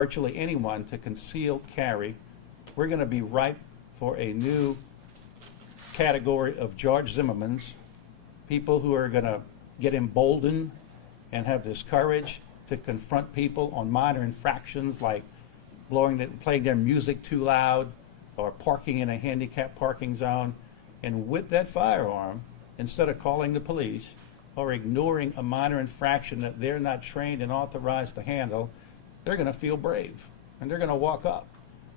virtually anyone to conceal carry, we're going to be ripe for a new category of George Zimmermans, people who are going to get emboldened and have this courage to confront people on minor infractions like playing their music too loud or parking in a handicapped parking zone. And with that firearm, instead of calling the police or ignoring a minor infraction that they're not trained and authorized to handle, they're going to feel brave and they're going to walk up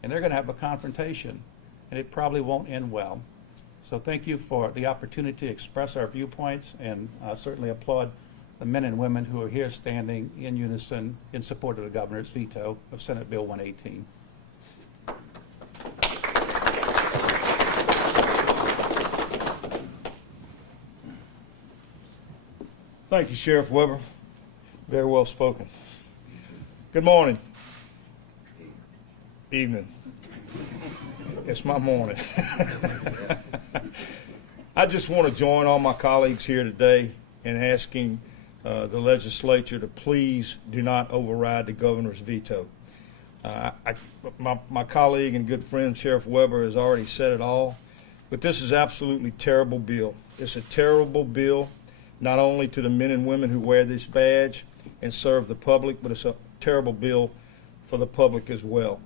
and they're going to have a confrontation, and it probably won't end well. So thank you for the opportunity to express our viewpoints, and certainly applaud the men and women who are here standing in unison in support of the governor's veto of Senate Bill 118. Thank you, Sheriff Weber. Very well spoken. Good morning. Evening. It's my morning. I just want to join all my colleagues here today in asking the legislature to please do not override the governor's veto. My colleague and good friend Sheriff Weber has already said it all, but this is absolutely terrible bill. It's a terrible bill, not only to the men and women who wear this badge and serve the public, but it's a terrible bill for the public as well.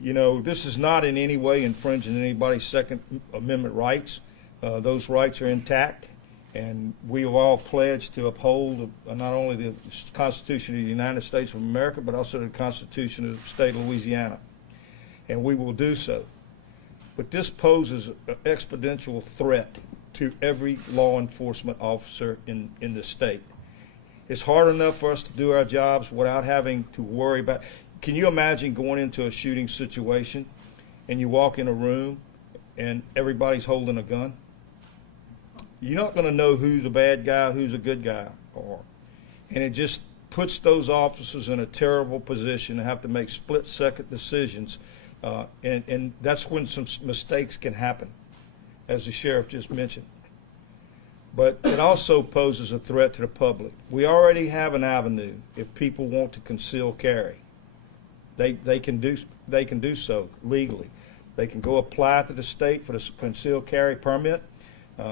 You know, this is not in any way infringing anybody's Second Amendment rights. Those rights are intact, and we have all pledged to uphold not only the Constitution of the United States of America, but also the Constitution of the state of Louisiana, and we will do so. But this poses an exponential threat to every law enforcement officer in the state. It's hard enough for us to do our jobs without having to worry about. Can you imagine going into a shooting situation and you walk in a room and everybody's holding a gun? You're not going to know who's a bad guy, who's a good guy are. And it just puts those officers in a terrible position to have to make split-second decisions. And that's when some mistakes can happen, as the sheriff just mentioned. But it also poses a threat to the public. We already have an avenue if people want to conceal carry. They can do so legally. They can go apply to the state for the concealed carry permit.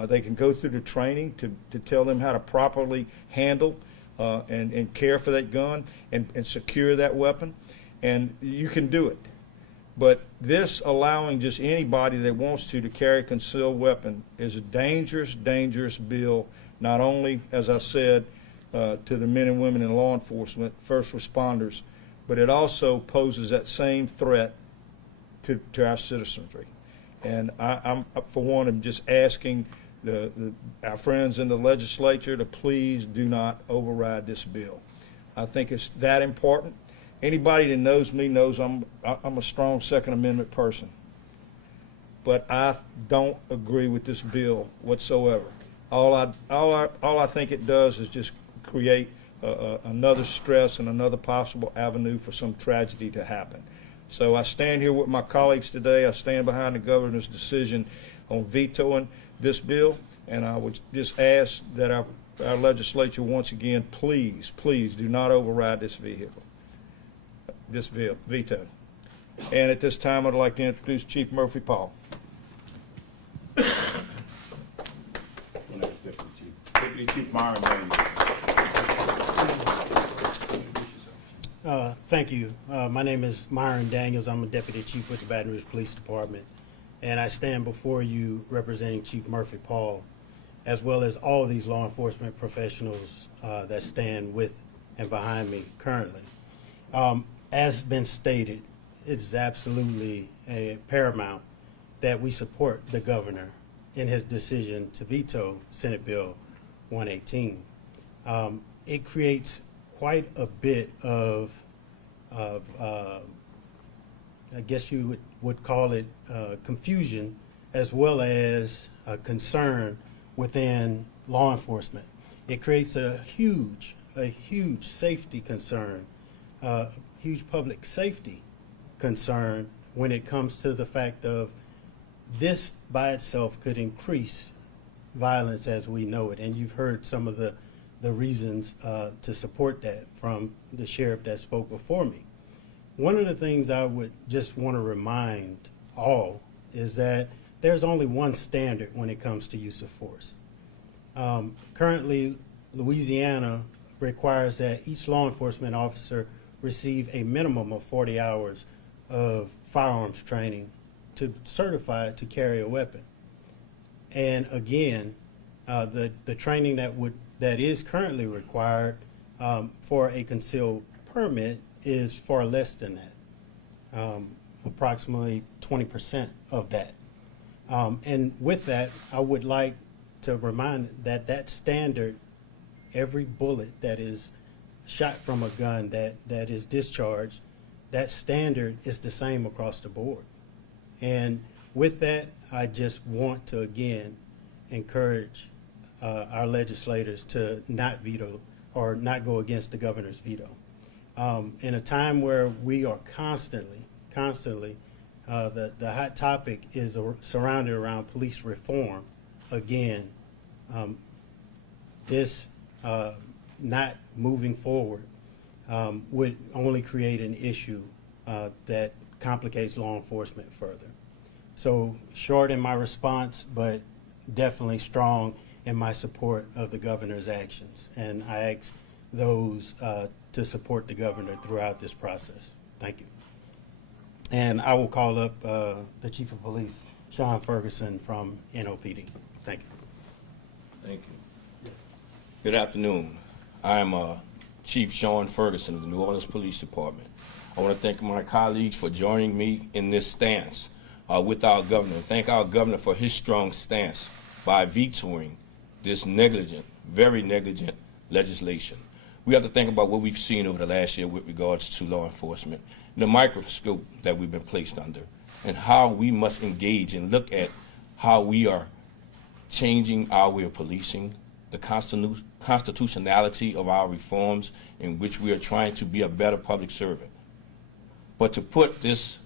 They can go through the training to tell them how to properly handle and care for that gun and secure that weapon. And you can do it. But this allowing just anybody that wants to carry a concealed weapon is a dangerous, dangerous bill, not only, as I said, to the men and women in law enforcement, first responders, but it also poses that same threat to our citizenry. And I'm for one, I'm just asking our friends in the legislature to please do not override this bill. I think it's that important. Anybody that knows me knows I'm a strong Second Amendment person. But I don't agree with this bill whatsoever. All I think it does is just create another stress and another possible avenue for some tragedy to happen. So I stand here with my colleagues today. I stand behind the governor's decision on vetoing this bill, and I would just ask that our legislature once again, please do not override this veto. And at this time, I'd like to introduce Chief Murphy Paul. Deputy Chief Myron Daniels. Thank you. My name is Myron Daniels. I'm a Deputy Chief with the Baton Rouge Police Department, and I stand before you representing Chief Murphy Paul, as well as all of these law enforcement professionals that stand with and behind me currently. As been stated, it's absolutely paramount that we support the governor in his decision to veto Senate Bill 118. It creates quite a bit of I guess you would call it confusion, as well as concern within law enforcement. It creates a huge safety concern, huge public safety concern when it comes to the fact of this by itself could increase violence as we know it. And you've heard some of the reasons to support that from the sheriff that spoke before me. One of the things I would just want to remind all is that there's only one standard when it comes to use of force. Currently, Louisiana requires that each law enforcement officer receive a minimum of 40 hours of firearms training to certify to carry a weapon. And again, the training that is currently required for a concealed permit is far less than that, approximately 20% of that. And with that, I would like to remind that standard, every bullet that is shot from a gun that is discharged, that standard is the same across the board. And with that, I just want to again encourage our legislators to not veto or not go against the governor's veto. In a time where we are constantly, the hot topic is surrounded around police reform. Again, this not moving forward would only create an issue that complicates law enforcement further. So short in my response, but definitely strong in my support of the governor's actions. And I ask those to support the governor throughout this process. Thank you. And I will call up the Chief of Police, Sean Ferguson from NOPD. Thank you. Thank you. Good afternoon. I am Chief Sean Ferguson of the New Orleans Police Department. I want to thank my colleagues for joining me in this stance with our governor. Thank our governor for his strong stance by vetoing this negligent, very negligent legislation. We have to think about what we've seen over the last year with regards to law enforcement, the microscope that we've been placed under, and how we must engage and look at how we are changing our way of policing, the constitutionality of our reforms in which we are trying to be a better public servant. But to put this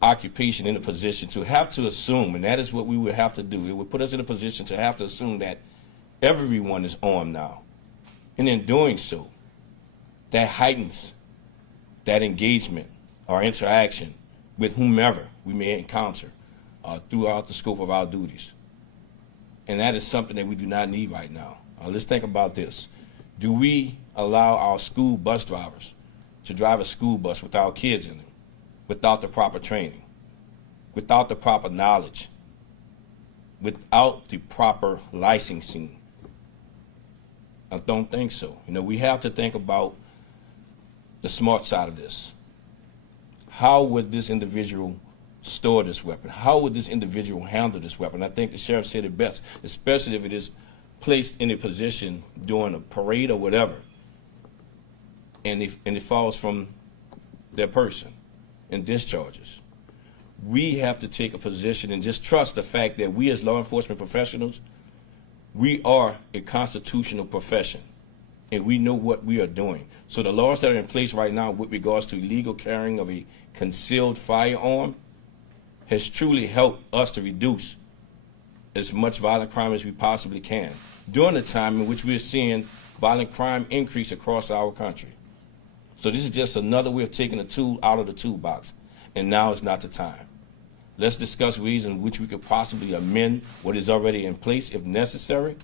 occupation in a position to have to assume, and that is what we would have to do, it would put us in a position to have to assume that everyone is armed now. And in doing so, that heightens that engagement or interaction with whomever we may encounter throughout the scope of our duties. And that is something that we do not need right now. Let's think about this. Do we allow our school bus drivers to drive a school bus without kids in them, without the proper training, without the proper knowledge, without the proper licensing? I don't think so. You know, we have to think about the smart side of this. How would this individual store this weapon? How would this individual handle this weapon? I think the sheriff said it best, especially if it is placed in a position during a parade or whatever, and it falls from their person and discharges. We have to take a position and just trust the fact that we as law enforcement professionals, we are a constitutional profession, and we know what we are doing. So the laws that are in place right now with regards to illegal carrying of a concealed firearm has truly helped us to reduce as much violent crime as we possibly can during the time in which we are seeing violent crime increase across our country. So this is just another way of taking a tool out of the toolbox, and now is not the time. Let's discuss ways in which we could possibly amend what is already in place if necessary.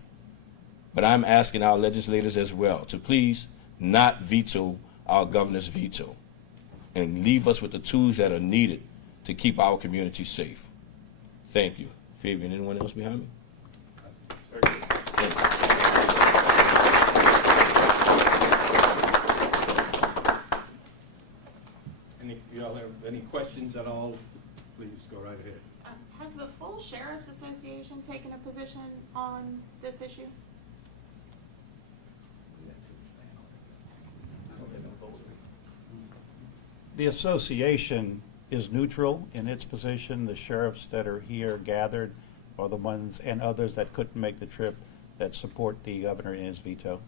But I'm asking our legislators as well to please not veto our governor's veto and leave us with the tools that are needed to keep our community safe. Thank you. Fabian, anyone else behind me? Thank you. Y'all have any questions at all, please go right ahead. Has the full Sheriff's Association taken a position on this issue? The association is neutral in its position. The sheriffs that are here gathered are the ones, and others that couldn't make the trip, that support the governor in his veto.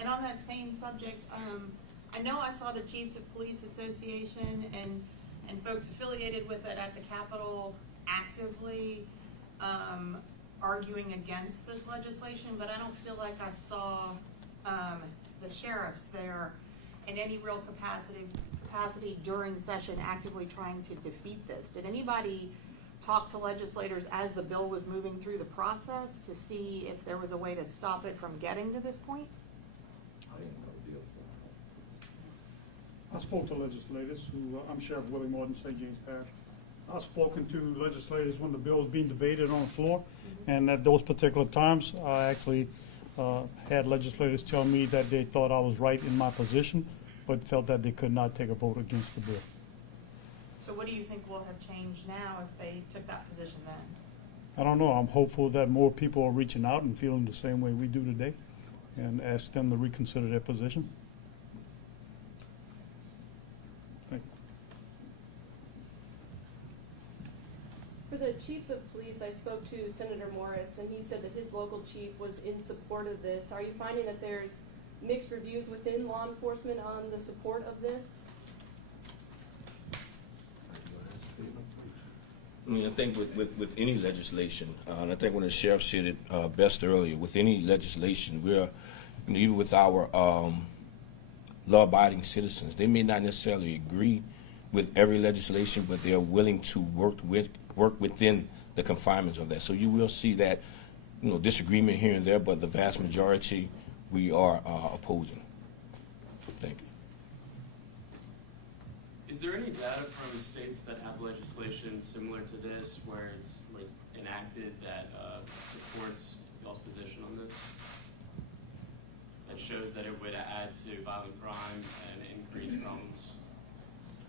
And on that same subject, I know I saw the Chiefs of Police Association and folks affiliated with it at the Capitol actively arguing against this legislation, but I don't feel like I saw the sheriffs there in any real capacity during session actively trying to defeat this. Did anybody talk to legislators as the bill was moving through the process to see if there was a way to stop it from getting to this point? I didn't know the deal. I spoke to legislators who, I'm Sheriff Willie Morton, St. James Parish. I've spoken to legislators when the bill was being debated on the floor, and at those particular times, I actually had legislators tell me that they thought I was right in my position, but felt that they could not take a vote against the bill. So what do you think will have changed now if they took that position then? I don't know. I'm hopeful that more people are reaching out and feeling the same way we do today, and ask them to reconsider their position. Thank you. For the chiefs of police, I spoke to Senator Morris, and he said that his local chief was in support of this. Are you finding that there's mixed reviews within law enforcement on the support of this? I mean, I think with any legislation, and I think when the sheriff said it best earlier, with any legislation, we're, you know, even with our law-abiding citizens, they may not necessarily agree with every legislation, but they're willing to work within the confinements of that. So you will see that, you know, disagreement here and there, but the vast majority we are opposing. Thank you. Is there any data from states that have legislation similar to this, where it's enacted that supports y'all's position on this? That shows that it would add to violent crime and increase problems?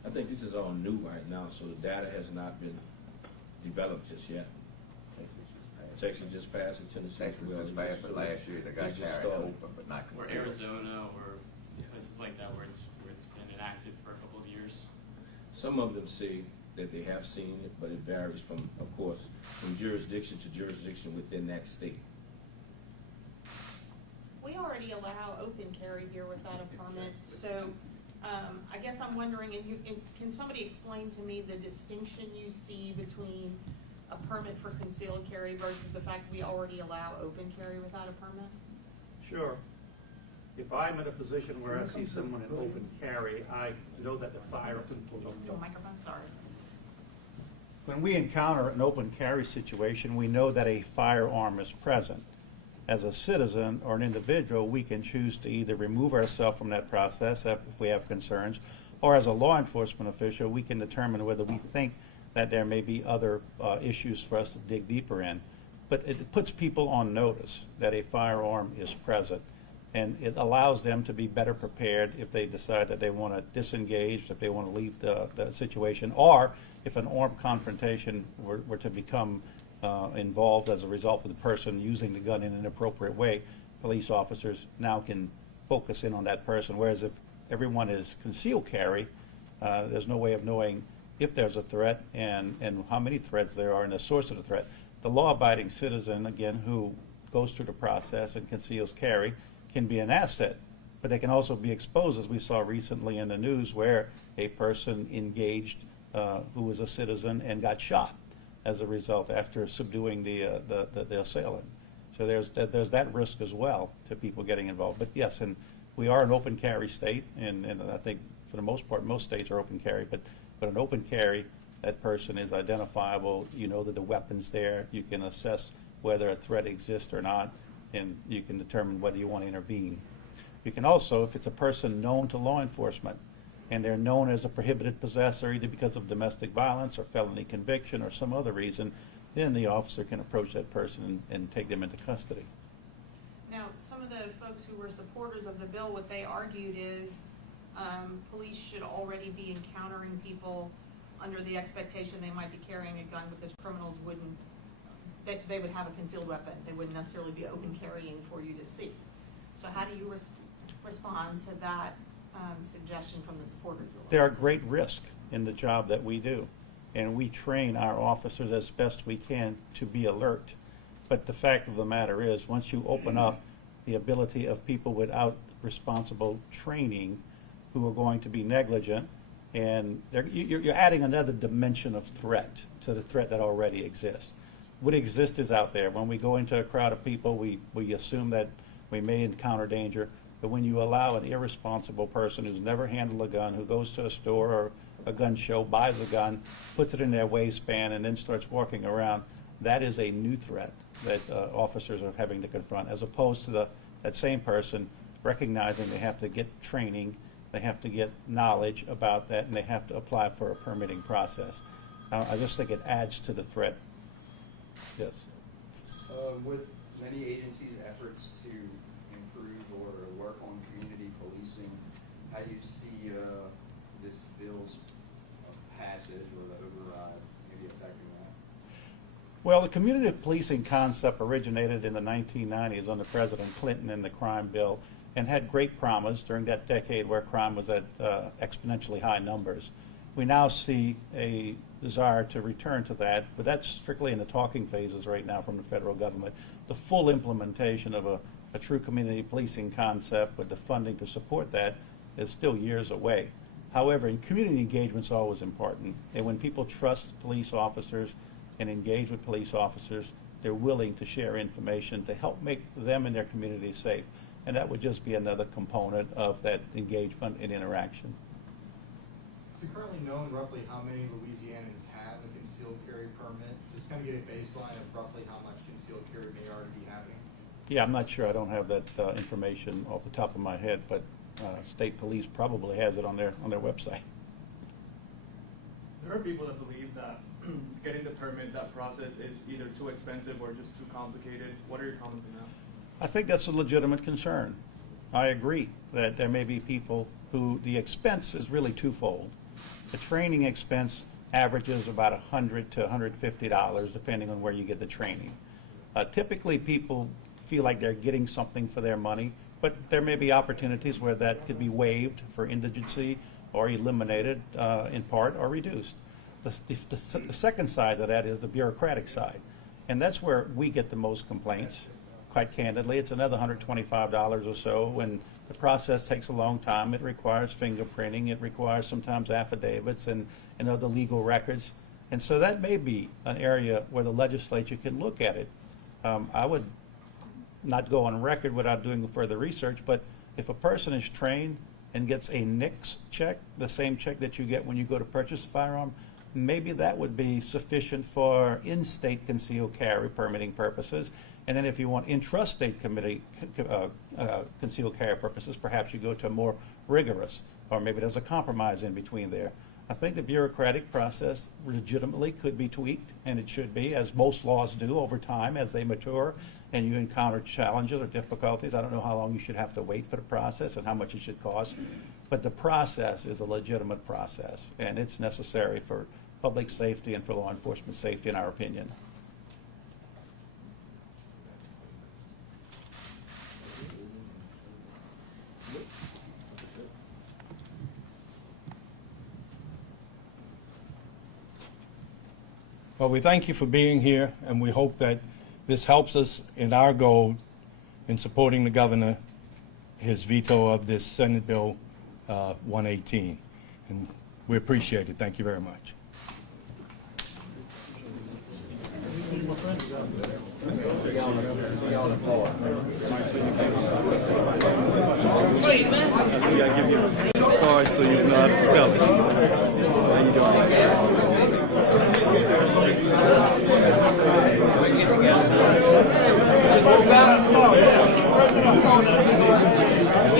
I think this is all new right now, so the data has not been developed just yet. Texas just passed it, Tennessee. Texas was bad, but last year they got It's just carried started. open, but not Or concealed. Arizona, or places like that where it's been enacted for a couple of years? Some of them say that they have seen it, but it varies from, of course, from jurisdiction to jurisdiction within that state. We already allow open carry here without a permit, so I guess I'm wondering, can somebody explain to me the distinction you see between a permit for concealed carry versus the fact we already allow open carry without a permit? Sure. If I'm in a position where I see someone in open carry, I know that the firearm. Your microphone, sorry. When we encounter an open carry situation, we know that a firearm is present. As a citizen or an individual, we can choose to either remove ourselves from that process if we have concerns, or as a law enforcement official, we can determine whether we think that there may be other issues for us to dig deeper in. But it puts people on notice that a firearm is present, and it allows them to be better prepared if they decide that they want to disengage, if they want to leave the situation, or if an armed confrontation were to become involved as a result of the person using the gun in an inappropriate way. Police officers now can focus in on that person, whereas if everyone is concealed carry, there's no way of knowing if there's a threat and how many threats there are and the source of the threat. The law-abiding citizen, again, who goes through the process and conceals carry, can be an asset, but they can also be exposed, as we saw recently in the news, where a person engaged who was a citizen and got shot as a result after subduing the assailant. So there's that risk as well to people getting involved. But yes, and we are an open carry state, and I think for the most part most states are open carry, but an open carry, that person is identifiable, you know that the weapon's there, you can assess whether a threat exists or not, and you can determine whether you want to intervene. You can also, if it's a person known to law enforcement, and they're known as a prohibited possessor either because of domestic violence or felony conviction or some other reason, then the officer can approach that person and take them into custody. Now, some of the folks who were supporters of the bill, what they argued is police should already be encountering people under the expectation they might be carrying a gun because criminals wouldn't, they would have a concealed weapon. They wouldn't necessarily be open carrying for you to see. So how do you respond to that suggestion from the supporters of the law? There are great risks in the job that we do, and we train our officers as best we can to be alert. But the fact of the matter is, once you open up the ability of people without responsible training who are going to be negligent, and you're adding another dimension of threat to the threat that already exists. What exists is out there. When we go into a crowd of people, we assume that we may encounter danger. But when you allow an irresponsible person who's never handled a gun, who goes to a store or a gun show, buys a gun, puts it in their waistband, and then starts walking around, that is a new threat that officers are having to confront, as opposed to that same person recognizing they have to get training, they have to get knowledge about that, and they have to apply for a permitting process. I just think it adds to the threat. Yes. With many agencies' efforts to improve or work on community policing, how do you see this bill's passage or the override maybe affecting that? Well, the community policing concept originated in the 1990s under President Clinton in the crime bill and had great promise during that decade where crime was at exponentially high numbers. We now see a desire to return to that, but that's strictly in the talking phases right now from the federal government. The full implementation of a true community policing concept with the funding to support that is still years away. However, community engagement is always important, and when people trust police officers and engage with police officers, they're willing to share information to help make them and their community safe. And that would just be another component of that engagement and interaction. Is it currently known roughly how many Louisianans have a concealed carry permit? Just kind of get a baseline of roughly how much concealed carry may already be happening? Yeah, I'm not sure. I don't have that information off the top of my head, but state police probably has it on their website. There are people that believe that getting the permit, that process is either too expensive or just too complicated. What are your comments on that? I think that's a legitimate concern. I agree that there may be people who the expense is really twofold. The training expense averages about $100 to $150 depending on where you get the training. Typically people feel like they're getting something for their money, but there may be opportunities where that could be waived for indigency or eliminated in part or reduced. The second side of that is the bureaucratic side, and that's where we get the most complaints. Quite candidly, it's another $125 or so, and the process takes a long time. It requires fingerprinting, it requires sometimes affidavits and other legal records, and so that may be an area where the legislature can look at it. I would not go on record without doing further research, but if a person is trained and gets a NICS check, the same check that you get when you go to purchase a firearm, maybe that would be sufficient for in-state concealed carry permitting purposes. And then if you want intrastate concealed carry purposes, perhaps you go to more rigorous, or maybe there's a compromise in between there. I think the bureaucratic process legitimately could be tweaked, and it should be, as most laws do over time as they mature and you encounter challenges or difficulties. I don't know how long you should have to wait for the process and how much it should cost, but the process is a legitimate process, and it's necessary for public safety and for law enforcement safety, in our opinion. Well, we thank you for being here, and we hope that this helps us in our goal in supporting the governor, his veto of this Senate Bill 118. And we appreciate it. Thank you very much. Wait, man. We gotta give you a card so you know how to spell it. How you doing?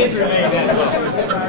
Get